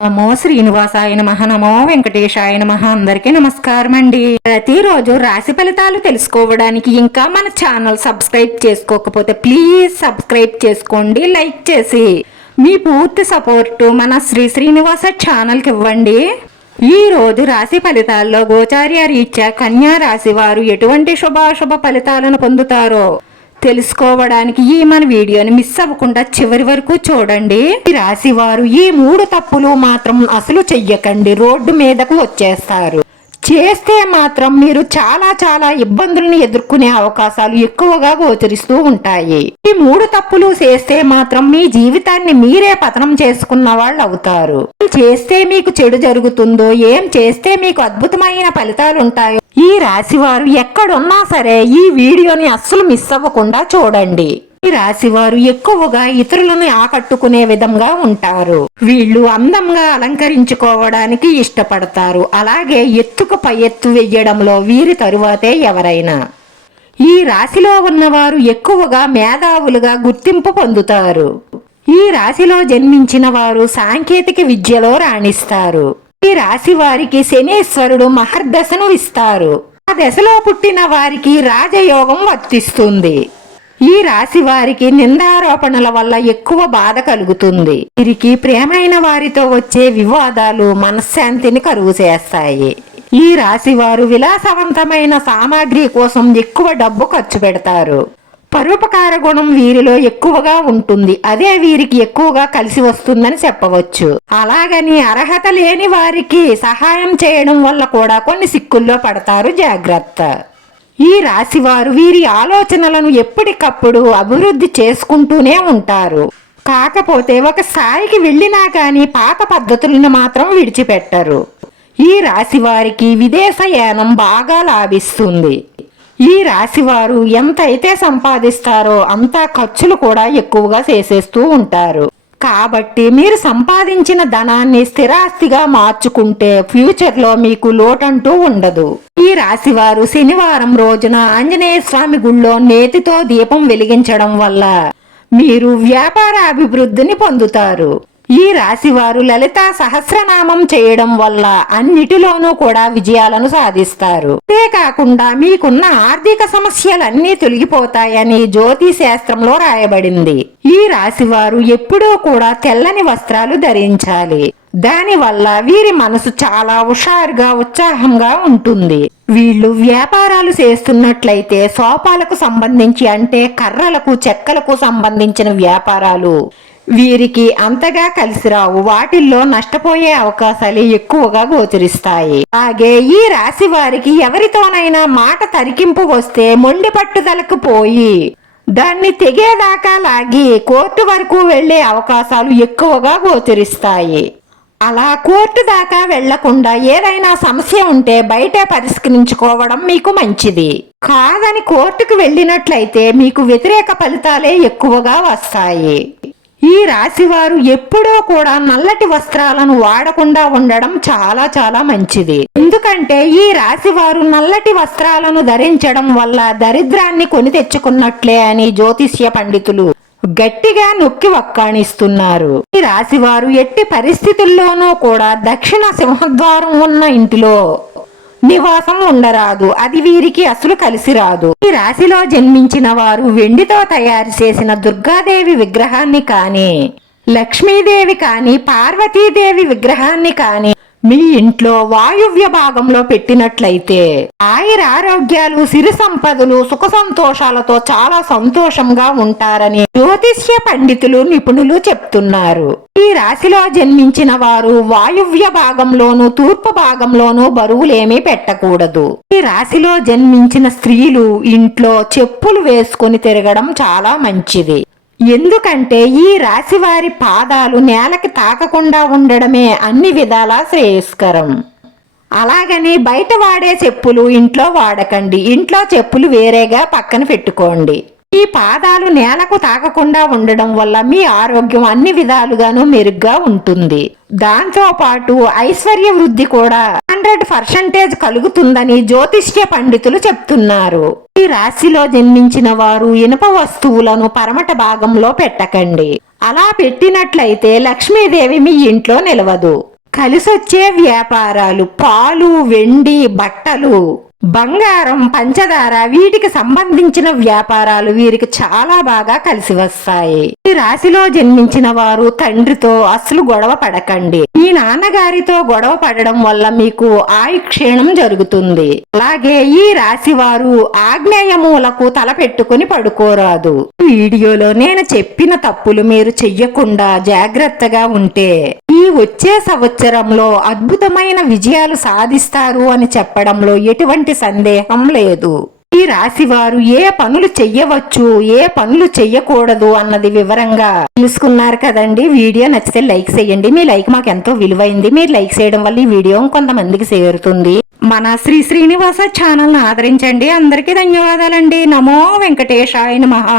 నమో శ్రీనివాసాయ నమః. నమో వెంకటేశాయ నమః. అందరికీ నమస్కారం అండి. ప్రతిరోజు రాశి ఫలితాలు తెలుసుకోవడానికి ఇంకా మన ఛానల్ సబ్స్క్రైబ్ చేసుకోకపోతే ప్లీజ్ సబ్స్క్రైబ్ చేసుకోండి. లైక్ చేసి మీ పూర్తి సపోర్టు మన శ్రీనివాస ఛానల్కి ఇవ్వండి. ఈ రోజు రాశి ఫలితాల్లో గోచార్య రీత్యా కన్యా రాశి వారు ఎటువంటి శుభాశుభ ఫలితాలను పొందుతారో తెలుసుకోవడానికి ఈ మన వీడియోని మిస్ అవ్వకుండా చివరి వరకు చూడండి. ఈ రాశి వారు ఈ 3 తప్పులు మాత్రం అసలు చెయ్యకండి. రోడ్డు మీదకు వచ్చేస్తారు. చేస్తే మాత్రం మీరు చాలా ఇబ్బందులను ఎదుర్కొనే అవకాశాలు ఎక్కువగా గోచరిస్తూ ఉంటాయి. ఈ 3 తప్పులు చేస్తే మాత్రం మీ జీవితాన్ని మీరే పతనం చేసుకున్న వాళ్ళు అవుతారు. చేస్తే మీకు చెడు జరుగుతుందో, ఏం చేస్తే మీకు అద్భుతమైన ఫలితాలు ఉంటాయో ఈ రాశి వారు ఎక్కడున్నా సరే ఈ వీడియోని అస్సలు మిస్ అవ్వకుండా చూడండి. ఈ రాశి వారు ఎక్కువగా ఇతరులను ఆకట్టుకునే విధంగా ఉంటారు. వీళ్ళు అందంగా అలంకరించుకోవడానికి ఇష్టపడతారు. అలాగే ఎత్తుకు పై ఎత్తు వెయ్యడంలో వీరి తరువాతే ఎవరైనా. ఈ రాశిలో ఉన్నవారు ఎక్కువగా మేధావులుగా గుర్తింపు పొందుతారు. ఈ రాశిలో జన్మించిన వారు సాంకేతిక విద్యలో రాణిస్తారు. ఈ రాశి వారికి శనీశ్వరుడు మహర్దశను ఇస్తారు. ఆ దశలో పుట్టిన వారికి రాజయోగం వర్తిస్తుంది. ఈ రాశి వారికి నిందారోపణల వల్ల ఎక్కువ బాధ కలుగుతుంది. వీరికి ప్రేమైన వారితో వచ్చే వివాదాలు మనశ్శాంతిని కరువు చేస్తాయి. ఈ రాశి వారు విలాసవంతమైన సామాగ్రి కోసం ఎక్కువ డబ్బు ఖర్చు పెడతారు. పరోపకార గుణం వీరిలో ఎక్కువగా ఉంటుంది. అదే వీరికి ఎక్కువగా కలిసి వస్తుందని చెప్పవచ్చు. అలాగని అర్హత లేని వారికి సహాయం చేయడం వల్ల కూడా కొన్ని సిక్కుల్లో పడతారు. జాగ్రత్త. ఈ రాశివారు వీరి ఆలోచనలను ఎప్పటికప్పుడు అభివృద్ధి చేసుకుంటూనే ఉంటారు. కాకపోతే ఒక స్థాయికి వెళ్ళినా కానీ పాత పద్ధతులను మాత్రం విడిచిపెట్టరు. ఈ రాశి వారికి విదేశయానం బాగా లాభిస్తుంది. ఈ రాశివారు ఎంతైతే సంపాదిస్తారో అంత ఖర్చులు కూడా ఎక్కువగా చేసేస్తూ ఉంటారు. కాబట్టి మీరు సంపాదించిన ధనాన్ని స్థిరాస్తిగా మార్చుకుంటే ఫ్యూచర్ లో మీకు లోటంటూ ఉండదు. ఈ రాశివారు శనివారం రోజున ఆంజనేయ స్వామి గుళ్ళో నేతితో దీపం వెలిగించడం వల్ల మీరు వ్యాపార అభివృద్ధిని పొందుతారు. ఈ రాశివారు లలితా సహస్రనామం చేయడం వల్ల అన్నిటిలోనూ కూడా విజయాలను సాధిస్తారు. అంతేకాకుండా మీకున్న ఆర్థిక సమస్యలన్నీ తొలగిపోతాయని జ్యోతిష్ శాస్త్రంలో రాయబడింది. ఈ రాశివారు ఎప్పుడూ కూడా తెల్లని వస్త్రాలు ధరించాలి. దానివల్ల వీరి మనసు చాలా హుషారుగా ఉత్సాహంగా ఉంటుంది. వీళ్ళు వ్యాపారాలు చేస్తున్నట్లయితే సోపాలకు సంబంధించి అంటే కర్రలకు చెక్కలకు సంబంధించిన వ్యాపారాలు వీరికి అంతగా కలిసి రావు. వాటిల్లో నష్టపోయే అవకాశాలు ఎక్కువగా గోచరిస్తాయి. అలాగే ఈ రాశి వారికి ఎవరితోనైనా మాట తరికింపు వస్తే మొండి పట్టుదలకు పోయి దాన్ని తెగేదాకా లాగి కోర్టు వరకు వెళ్లే అవకాశాలు ఎక్కువగా గోచరిస్తాయి. అలా కోర్టు దాకా వెళ్లకుండా ఏదైనా సమస్య ఉంటే బయటే పరిష్కరించుకోవడం మీకు మంచిది. కాదని కోర్టుకు వెళ్ళినట్లయితే మీకు వ్యతిరేక ఫలితాలే ఎక్కువగా వస్తాయి. ఈ రాశివారు ఎప్పుడూ కూడా నల్లటి వస్త్రాలను వాడకుండా ఉండడం చాలా మంచిది. ఎందుకంటే ఈ రాశివారు నల్లటి వస్త్రాలను ధరించడం వల్ల దరిద్రాన్ని కొని తెచ్చుకున్నట్లే అని జ్యోతిష్య పండితులు గట్టిగా నొక్కి వక్కాణిస్తున్నారు. ఈ రాశివారు ఎట్టి పరిస్థితుల్లోనూ కూడా దక్షిణ సింహద్వారం ఉన్న ఇంటిలో నివాసం ఉండరాదు. అది వీరికి అసలు కలిసి రాదు. ఈ రాశిలో జన్మించిన వారు వెండితో తయారు చేసిన దుర్గాదేవి విగ్రహాన్ని కానీ, లక్ష్మీదేవి కానీ, పార్వతీదేవి విగ్రహాన్ని కానీ మీ ఇంట్లో వాయువ్య భాగంలో పెట్టినట్లయితే ఆయురారోగ్యాలు, సిరి సంపదలు, సుఖ సంతోషాలతో చాలా సంతోషంగా ఉంటారని జ్యోతిష్య పండితులు, నిపుణులు చెప్తున్నారు. ఈ రాశిలో జన్మించిన వారు వాయువ్య భాగంలోనూ తూర్పు భాగంలోనూ బరువులేమీ పెట్టకూడదు. ఈ రాశిలో జన్మించిన స్త్రీలు ఇంట్లో చెప్పులు వేసుకొని తిరగడం చాలా మంచిది. ఎందుకంటే ఈ రాశి వారి పాదాలు నేలకి తాకకుండా ఉండడమే అన్ని విధాలా శ్రేయస్కరం. అలాగని బయట వాడే చెప్పులు ఇంట్లో వాడకండి. ఇంట్లో చెప్పులు వేరేగా పక్కన పెట్టుకోండి. ఈ పాదాలు నేలకు తాకకుండా ఉండడం వల్ల మీ ఆరోగ్యం అన్ని విధాలుగాను మెరుగ్గా ఉంటుంది. దాంతో పాటు ఐశ్వర్య వృద్ధి కూడా 100% కలుగుతుందని జ్యోతిష్య పండితులు చెప్తున్నారు. ఈ రాశిలో జన్మించిన వారు ఇనుప వస్తువులను పరమట భాగంలో పెట్టకండి. అలా పెట్టినట్లయితే లక్ష్మీదేవి మీ ఇంట్లో నిలవదు. కలిసొచ్చే వ్యాపారాలు పాలు, వెండి, బట్టలు, బంగారం, పంచదార వీటికి సంబంధించిన వ్యాపారాలు వీరికి చాలా బాగా కలిసి వస్తాయి. ఈ రాశిలో జన్మించిన వారు తండ్రితో అసలు గొడవ పడకండి. మీ నాన్నగారితో గొడవ పడడం వల్ల మీకు ఆయుక్షీణం జరుగుతుంది. అలాగే ఈ రాశి వారు ఆగ్నేయ మూలకు తల పెట్టుకుని పడుకోరాదు. వీడియోలో నేను చెప్పిన తప్పులు మీరు చెయ్యకుండా జాగ్రత్తగా ఉంటే ఈ వచ్చే సంవత్సరంలో అద్భుతమైన విజయాలు సాధిస్తారు అని చెప్పడంలో ఎటువంటి సందేహం లేదు. ఈ రాశి వారు ఏ పనులు చెయ్యవచ్చు, ఏ పనులు చెయ్యకూడదు అన్నది వివరంగా తెలుసుకున్నారు కదండి. వీడియో నచ్చితే లైక్ చేయండి. మీ లైక్ మాకు ఎంతో విలువైంది. మీరు లైక్ చేయడం వల్ల ఈ వీడియో కొంతమందికి చేరుతుంది. మన శ్రీ శ్రీనివాస ఛానల్ ను ఆదరించండి. అందరికీ ధన్యవాదాలండి. నమో వెంకటేశాయ నమః.